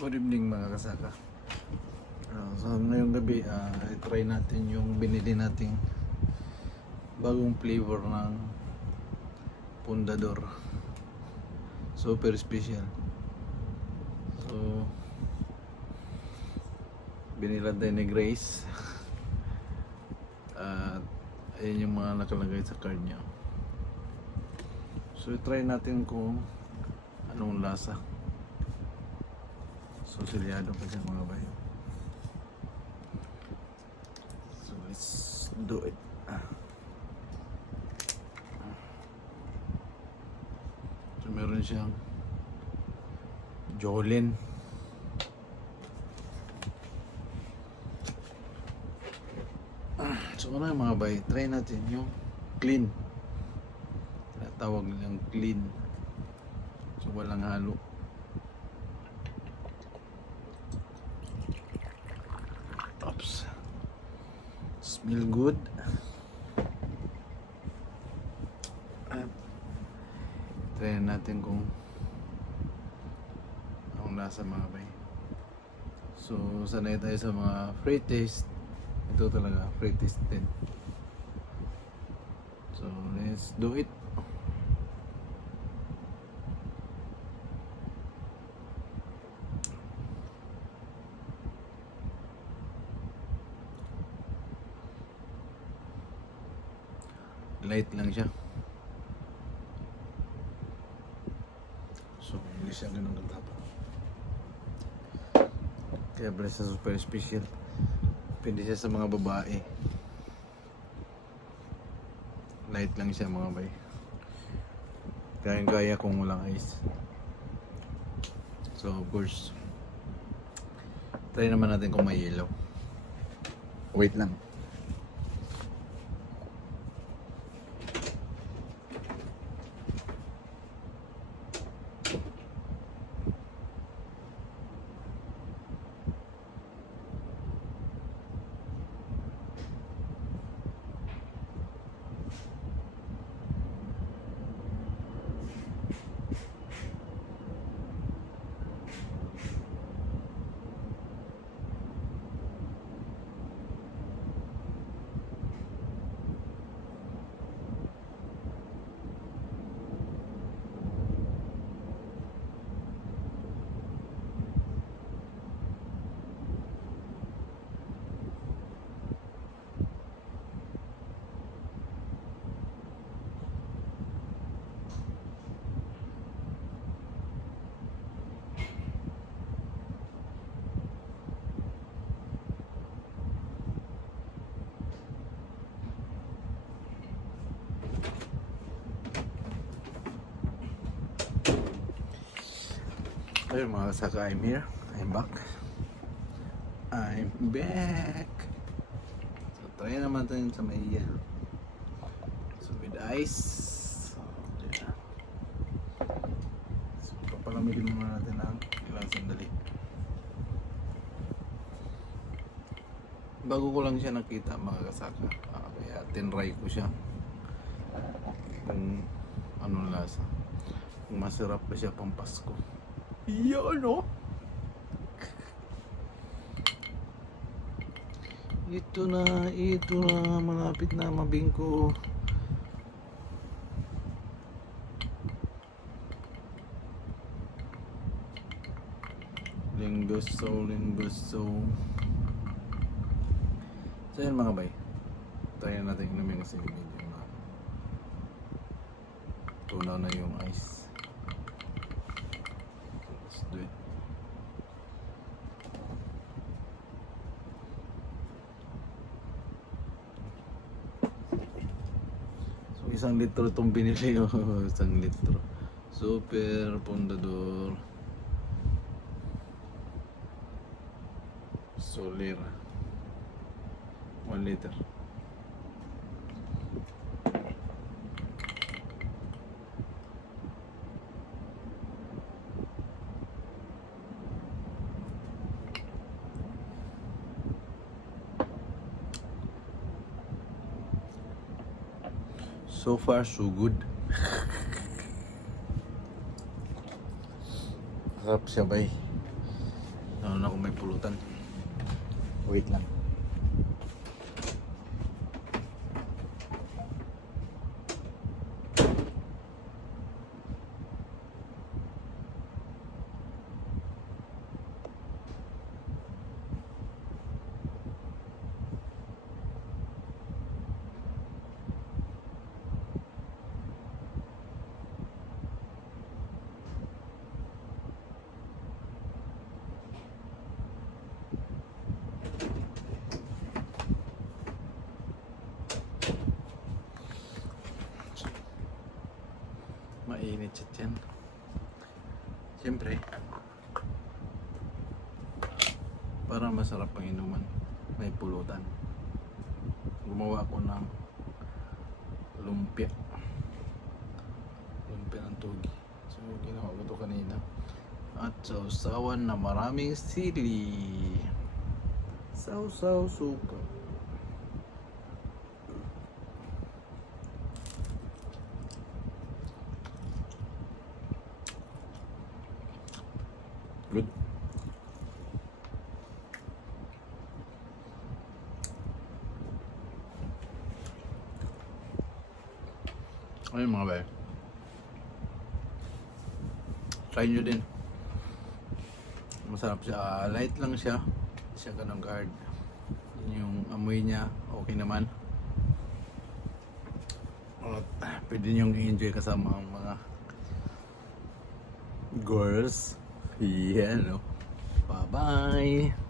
Good evening mga kasaka. So ngayong gabi, i-try natin yung binili nating bagong flavor ng Pundador. Super special. So binila tayo ni Grace. At ayan yung mga nakalagay sa card niya. So i-try natin kung anong lasa. So silyado pa siya mga bayo. So let's do it. So meron siyang Jolin. So ano yung mga bayo, try natin yung clean. Tawag nilang clean. So walang halo. Tops. Smell good. At try natin kung anong lasa mga bay. So sanay tayo sa mga free taste. Ito talaga free taste din. So let's do it. Light lang siya. So hindi siya ganun katapang. Kaya pala siya super special. Pwede siya sa mga babae. Light lang siya mga bay. Kaya kung walang ice. So of course, try naman natin kung may yellow. Wait lang. Ayun mga kasaka, I'm here. I'm back. I'm back. So try naman tayo sa may so with ice. So yeah. So papalamigin muna natin ng ilang sandali. Bago ko lang siya nakita mga kasaka, kaya tinry ko siya kung anong lasa, kung masarap ba siya pang Pasko. Yan o. Ito na, malapit na mabingko. Linggoso. So yan mga bay, tayo natin inumin kasi medyo na tunaw na yung ice. Let's do it. So 1 litro itong binili. 1 litro. Super Pundador Soler 1 liter. So far so good. Sarap siya bay. Lalo na kung may pulutan. Wait lang. Mainit siya dyan. Siyempre, para masarap ang inuman, may pulutan. Gumawa ako ng lumpia. Lumpia ng tugi. So, ginawa ko ito kanina. At sausawan na maraming sili. Sausaw suka. Good. Ayun mga bay. Try nyo din. Masarap siya. Light lang siya. Hindi siya ganun hard. Yung amoy niya, okay naman. At pwede nyo i-enjoy kasama ang mga girls. Yan, no? Bye-bye!